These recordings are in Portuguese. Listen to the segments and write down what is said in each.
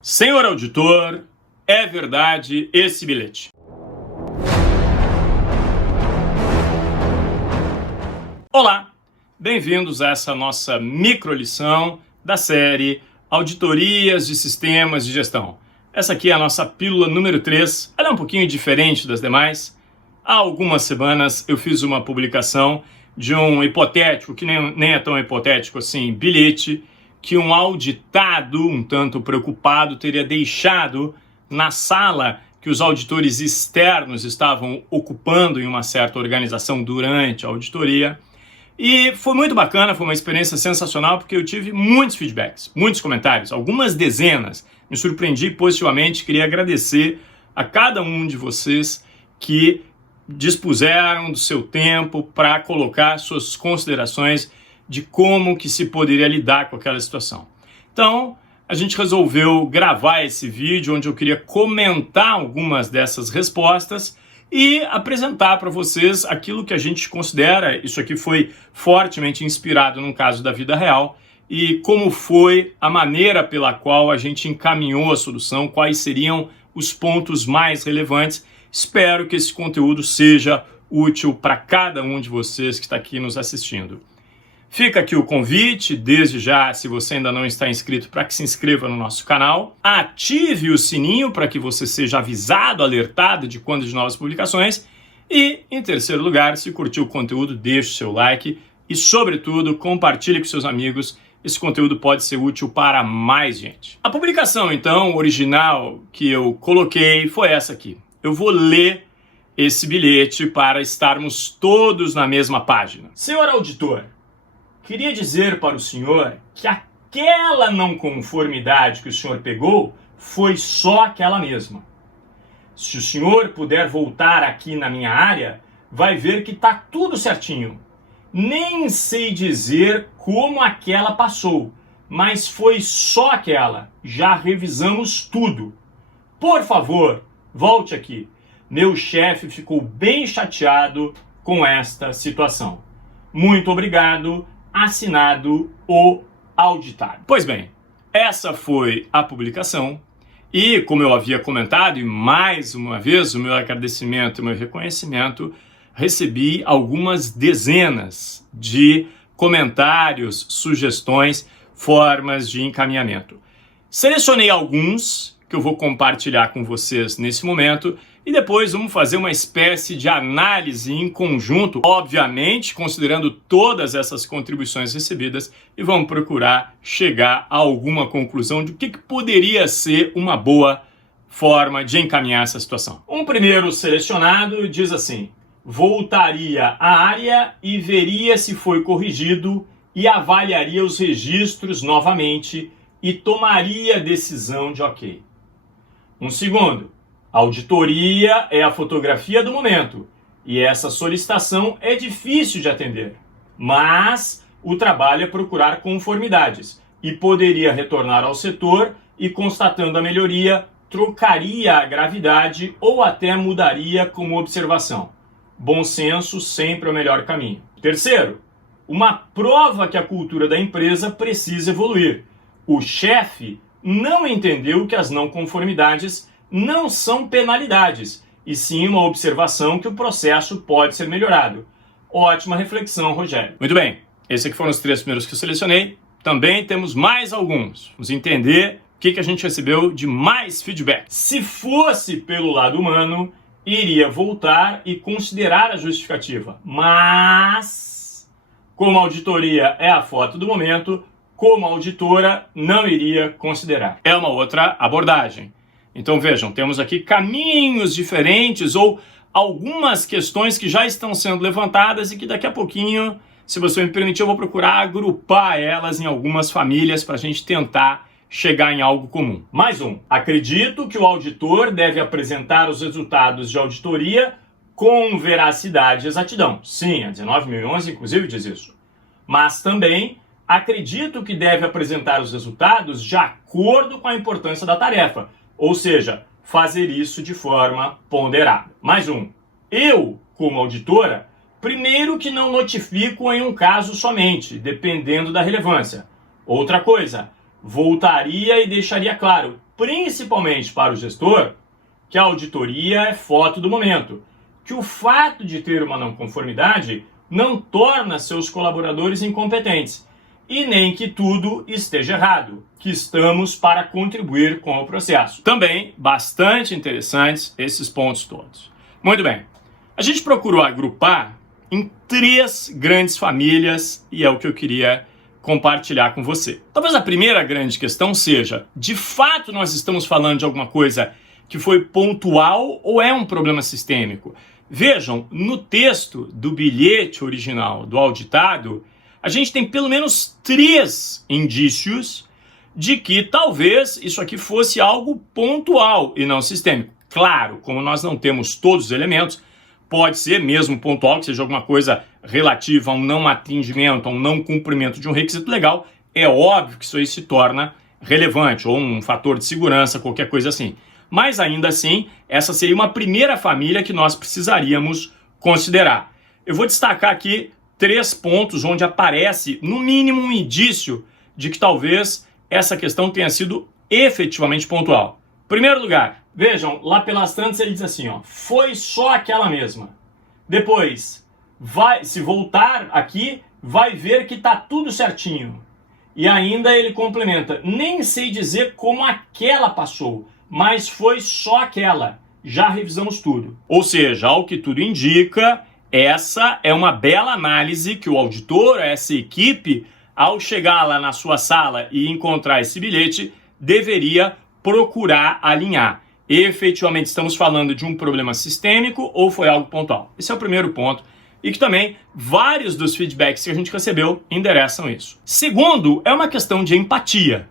Senhor auditor, é verdade esse bilhete? Olá, bem-vindos a essa nossa microlição da série Auditorias de Sistemas de Gestão. Essa aqui é a nossa pílula número 3, ela é um pouquinho diferente das demais. Há algumas semanas eu fiz uma publicação de um hipotético, que nem é tão hipotético assim, bilhete, que um auditado, um tanto preocupado, teria deixado na sala que os auditores externos estavam ocupando em uma certa organização durante a auditoria. E foi muito bacana, foi uma experiência sensacional, porque eu tive muitos feedbacks, muitos comentários, algumas dezenas. Me surpreendi positivamente, queria agradecer a cada um de vocês que dispuseram do seu tempo para colocar suas considerações de como que se poderia lidar com aquela situação. Então, a gente resolveu gravar esse vídeo onde eu queria comentar algumas dessas respostas e apresentar para vocês aquilo que a gente considera, isso aqui foi fortemente inspirado num caso da vida real, e como foi a maneira pela qual a gente encaminhou a solução, quais seriam os pontos mais relevantes. Espero que esse conteúdo seja útil para cada um de vocês que está aqui nos assistindo. Fica aqui o convite, desde já, se você ainda não está inscrito, para que se inscreva no nosso canal. Ative o sininho para que você seja avisado, alertado de quando de novas publicações. E, em terceiro lugar, se curtiu o conteúdo, deixe o seu like e, sobretudo, compartilhe com seus amigos. Esse conteúdo pode ser útil para mais gente. A publicação, então, original que eu coloquei foi essa aqui. Eu vou ler esse bilhete para estarmos todos na mesma página. Senhor auditor, queria dizer para o senhor que aquela não conformidade que o senhor pegou foi só aquela mesma. Se o senhor puder voltar aqui na minha área, vai ver que está tudo certinho. Nem sei dizer como aquela passou, mas foi só aquela. Já revisamos tudo. Por favor, volte aqui. Meu chefe ficou bem chateado com esta situação. Muito obrigado. Assinado o auditado. Pois bem, essa foi a publicação e, como eu havia comentado, e mais uma vez o meu agradecimento e o meu reconhecimento, recebi algumas dezenas de comentários, sugestões, formas de encaminhamento. Selecionei alguns que eu vou compartilhar com vocês nesse momento e depois vamos fazer uma espécie de análise em conjunto, obviamente considerando todas essas contribuições recebidas, e vamos procurar chegar a alguma conclusão de o que poderia ser uma boa forma de encaminhar essa situação. Um primeiro selecionado diz assim: voltaria à área e veria se foi corrigido e avaliaria os registros novamente e tomaria a decisão de ok. Um segundo: auditoria é a fotografia do momento e essa solicitação é difícil de atender, mas o trabalho é procurar conformidades e poderia retornar ao setor e, constatando a melhoria, trocaria a gravidade ou até mudaria como observação. Bom senso sempre é o melhor caminho. Terceiro, uma prova que a cultura da empresa precisa evoluir. O chefe não entendeu que as não conformidades não são penalidades, e sim uma observação que o processo pode ser melhorado. Ótima reflexão, Rogério. Muito bem, esses aqui foram os 3 primeiros que eu selecionei. Também temos mais alguns. Vamos entender o que a gente recebeu de mais feedback. Se fosse pelo lado humano, iria voltar e considerar a justificativa. Mas, como a auditoria é a foto do momento, como auditora, não iria considerar. É uma outra abordagem. Então vejam, temos aqui caminhos diferentes ou algumas questões que já estão sendo levantadas e que daqui a pouquinho, se você me permitir, eu vou procurar agrupar elas em algumas famílias para a gente tentar chegar em algo comum. Mais um. Acredito que o auditor deve apresentar os resultados de auditoria com veracidade e exatidão. Sim, a 19.011 inclusive diz isso. Mas também acredito que deve apresentar os resultados de acordo com a importância da tarefa. Ou seja, fazer isso de forma ponderada. Mais um. Eu, como auditora, primeiro que não notifico em um caso somente, dependendo da relevância. Outra coisa, voltaria e deixaria claro, principalmente para o gestor, que a auditoria é foto do momento, que o fato de ter uma não conformidade não torna seus colaboradores incompetentes e nem que tudo esteja errado, que estamos para contribuir com o processo. Também bastante interessantes esses pontos todos. Muito bem, a gente procurou agrupar em 3 grandes famílias e é o que eu queria compartilhar com você. Talvez a primeira grande questão seja, de fato nós estamos falando de alguma coisa que foi pontual ou é um problema sistêmico? Vejam, no texto do bilhete original do auditado, a gente tem pelo menos 3 indícios de que talvez isso aqui fosse algo pontual e não sistêmico. Claro, como nós não temos todos os elementos, pode ser mesmo pontual, que seja alguma coisa relativa a um não atingimento, a um não cumprimento de um requisito legal, é óbvio que isso aí se torna relevante, ou um fator de segurança, qualquer coisa assim. Mas ainda assim, essa seria uma primeira família que nós precisaríamos considerar. Eu vou destacar aqui 3 pontos onde aparece, no mínimo, um indício de que talvez essa questão tenha sido efetivamente pontual. Primeiro lugar, vejam, lá pelas tantas ele diz assim, ó, foi só aquela mesma. Depois, se voltar aqui, vai ver que está tudo certinho. E ainda ele complementa, nem sei dizer como aquela passou, mas foi só aquela, já revisamos tudo. Ou seja, ao que tudo indica, essa é uma bela análise que o auditor, essa equipe, ao chegar lá na sua sala e encontrar esse bilhete, deveria procurar alinhar. Efetivamente estamos falando de um problema sistêmico ou foi algo pontual? Esse é o primeiro ponto e que também vários dos feedbacks que a gente recebeu endereçam isso. Segundo, é uma questão de empatia.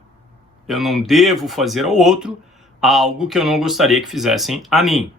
Eu não devo fazer ao outro algo que eu não gostaria que fizessem a mim.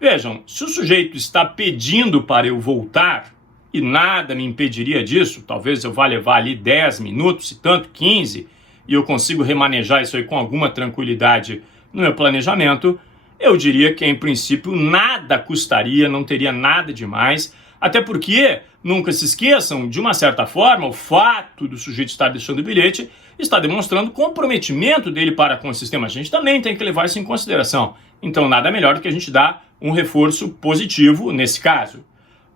Vejam, se o sujeito está pedindo para eu voltar e nada me impediria disso, talvez eu vá levar ali 10 minutos, se tanto 15, e eu consigo remanejar isso aí com alguma tranquilidade no meu planejamento, eu diria que em princípio nada custaria, não teria nada demais, até porque, nunca se esqueçam, de uma certa forma, o fato do sujeito estar deixando o bilhete está demonstrando comprometimento dele para com o sistema. A gente também tem que levar isso em consideração. Então nada melhor do que a gente dar um reforço positivo nesse caso.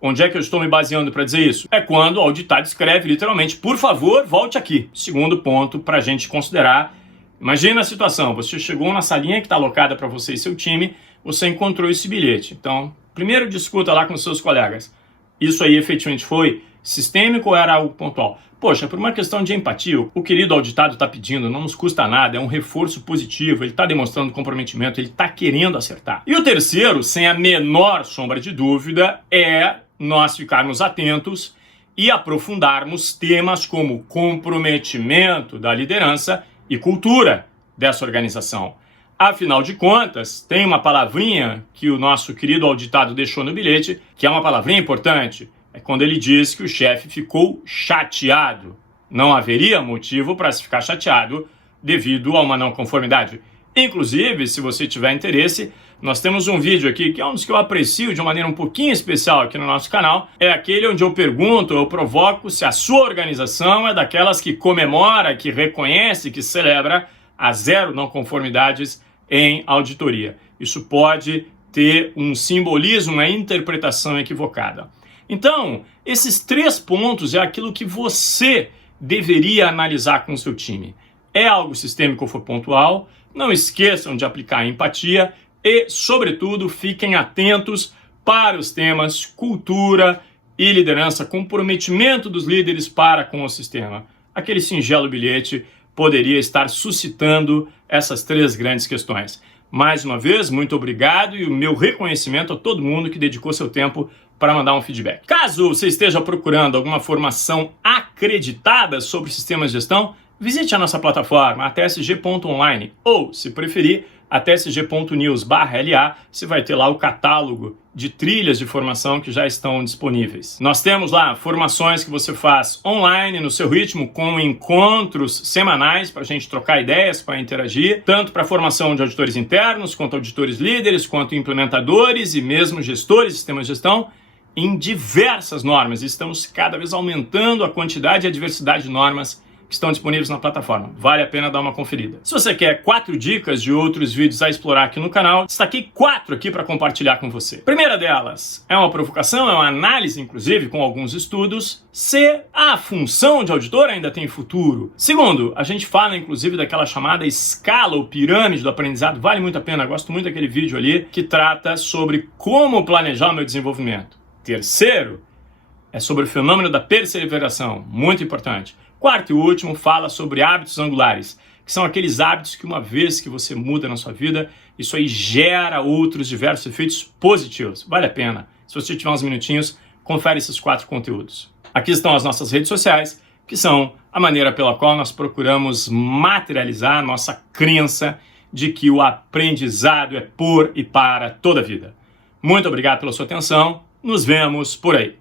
Onde é que eu estou me baseando para dizer isso? É quando o auditado escreve literalmente, por favor, volte aqui. Segundo ponto para a gente considerar. Imagina a situação, você chegou na salinha que está alocada para você e seu time, você encontrou esse bilhete. Então, primeiro discuta lá com seus colegas. Isso aí efetivamente foi sistêmico ou era algo pontual? Poxa, por uma questão de empatia, o querido auditado está pedindo, não nos custa nada, é um reforço positivo, ele está demonstrando comprometimento, ele está querendo acertar. E o terceiro, sem a menor sombra de dúvida, é nós ficarmos atentos e aprofundarmos temas como comprometimento da liderança e cultura dessa organização. Afinal de contas, tem uma palavrinha que o nosso querido auditado deixou no bilhete, que é uma palavrinha importante. É quando ele diz que o chefe ficou chateado. Não haveria motivo para se ficar chateado devido a uma não conformidade. Inclusive, se você tiver interesse, nós temos um vídeo aqui que é um dos que eu aprecio de uma maneira um pouquinho especial aqui no nosso canal. É aquele onde eu pergunto, eu provoco se a sua organização é daquelas que comemora, que reconhece, que celebra as 0 não conformidades em auditoria. Isso pode ter um simbolismo, uma interpretação equivocada. Então, esses 3 pontos é aquilo que você deveria analisar com o seu time. É algo sistêmico ou foi pontual? Não esqueçam de aplicar a empatia e, sobretudo, fiquem atentos para os temas cultura e liderança, comprometimento dos líderes para com o sistema. Aquele singelo bilhete poderia estar suscitando essas 3 grandes questões. Mais uma vez, muito obrigado e o meu reconhecimento a todo mundo que dedicou seu tempo para mandar um feedback. Caso você esteja procurando alguma formação acreditada sobre sistemas de gestão, visite a nossa plataforma atsg.online ou, se preferir, atsg.news/LA, você vai ter lá o catálogo de trilhas de formação que já estão disponíveis. Nós temos lá formações que você faz online, no seu ritmo, com encontros semanais para a gente trocar ideias, para interagir, tanto para a formação de auditores internos, quanto auditores líderes, quanto implementadores e mesmo gestores de sistemas de gestão, em diversas normas. Estamos cada vez aumentando a quantidade e a diversidade de normas que estão disponíveis na plataforma. Vale a pena dar uma conferida. Se você quer 4 dicas de outros vídeos a explorar aqui no canal, destaquei 4 aqui para compartilhar com você. Primeira delas é uma provocação, é uma análise, inclusive, com alguns estudos, se a função de auditor ainda tem futuro. Segundo, a gente fala, inclusive, daquela chamada escala ou pirâmide do aprendizado. Vale muito a pena, gosto muito daquele vídeo ali que trata sobre como planejar o meu desenvolvimento. Terceiro, é sobre o fenômeno da perseveração, muito importante. Quarto e último, fala sobre hábitos angulares, que são aqueles hábitos que uma vez que você muda na sua vida, isso aí gera outros diversos efeitos positivos. Vale a pena. Se você tiver uns minutinhos, confere esses 4 conteúdos. Aqui estão as nossas redes sociais, que são a maneira pela qual nós procuramos materializar a nossa crença de que o aprendizado é por e para toda a vida. Muito obrigado pela sua atenção. Nos vemos por aí.